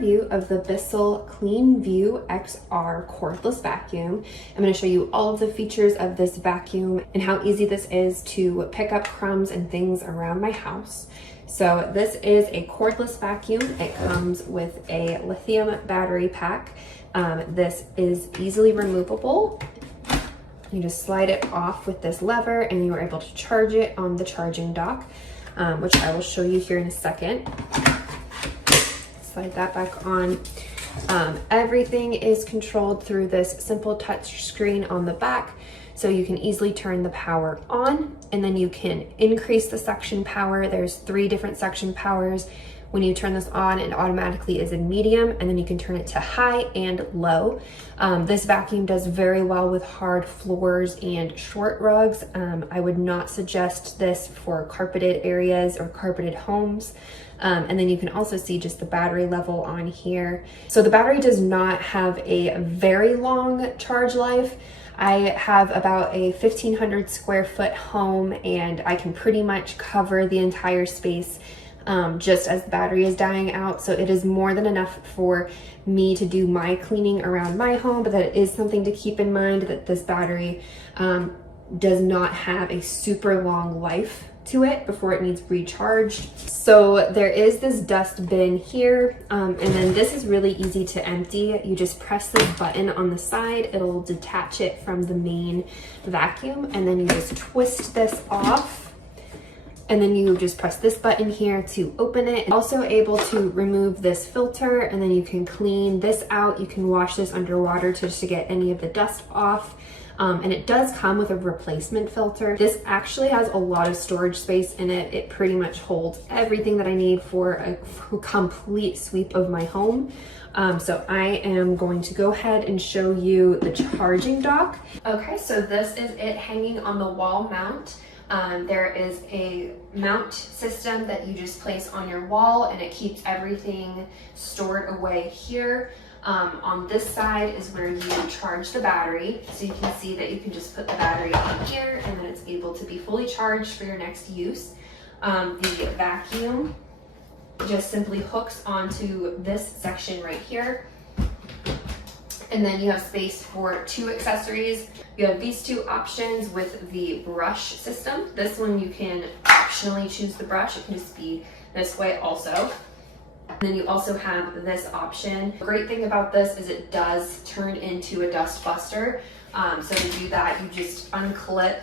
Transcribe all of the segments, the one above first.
review of the BISSELL CleanView XR cordless vacuum. I'm going to show you all of the features of this vacuum and how easy this is to pick up crumbs and things around my house. So this is a cordless vacuum. It comes with a lithium battery pack. This is easily removable. You just slide it off with this lever and you are able to charge it on the charging dock, which I will show you here in a second. Slide that back on. Everything is controlled through this simple touch screen on the back, so you can easily turn the power on and then you can increase the suction power. There's 3 different suction powers. When you turn this on, it automatically is in medium, and then you can turn it to high and low. This vacuum does very well with hard floors and short rugs. I would not suggest this for carpeted areas or carpeted homes. And then you can also see just the battery level on here. So the battery does not have a very long charge life. I have about a 1,500 square foot home, and I can pretty much cover the entire space just as the battery is dying out. So it is more than enough for me to do my cleaning around my home, but that is something to keep in mind, that this battery does not have a super long life to it before it needs recharged. So there is this dust bin here, and then this is really easy to empty. You just press this button on the side, it'll detach it from the main vacuum, and then you just twist this off. And then you just press this button here to open it. You're also able to remove this filter, and then you can clean this out. You can wash this underwater just to get any of the dust off. And it does come with a replacement filter. This actually has a lot of storage space in it. It pretty much holds everything that I need for a complete sweep of my home. So I am going to go ahead and show you the charging dock. Okay, so this is it hanging on the wall mount. There is a mount system that you just place on your wall, and it keeps everything stored away here. On this side is where you charge the battery. So you can see that you can just put the battery on here, and then it's able to be fully charged for your next use. The vacuum just simply hooks onto this section right here. And then you have space for 2 accessories. You have these 2 options with the brush system. This one you can optionally choose the brush. It can just be this way also. And then you also have this option. The great thing about this is it does turn into a dust buster. So to do that, you just unclip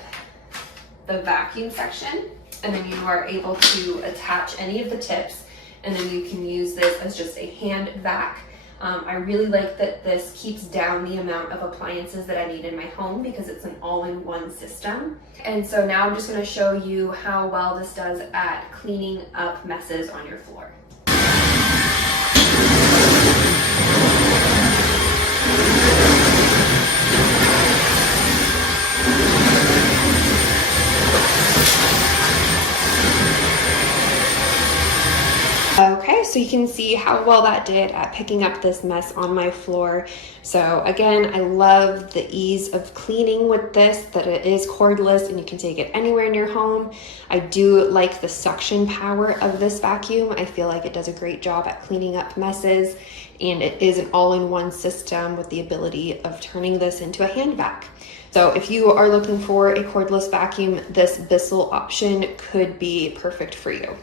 the vacuum section, and then you are able to attach any of the tips, and then you can use this as just a hand vac. I really like that this keeps down the amount of appliances that I need in my home because it's an all-in-one system. And so now I'm just going to show you how well this does at cleaning up messes on your floor. Okay, so you can see how well that did at picking up this mess on my floor. So again, I love the ease of cleaning with this, that it is cordless and you can take it anywhere in your home. I do like the suction power of this vacuum. I feel like it does a great job at cleaning up messes, and it is an all-in-one system with the ability of turning this into a hand vac. So if you are looking for a cordless vacuum, this BISSELL option could be perfect for you.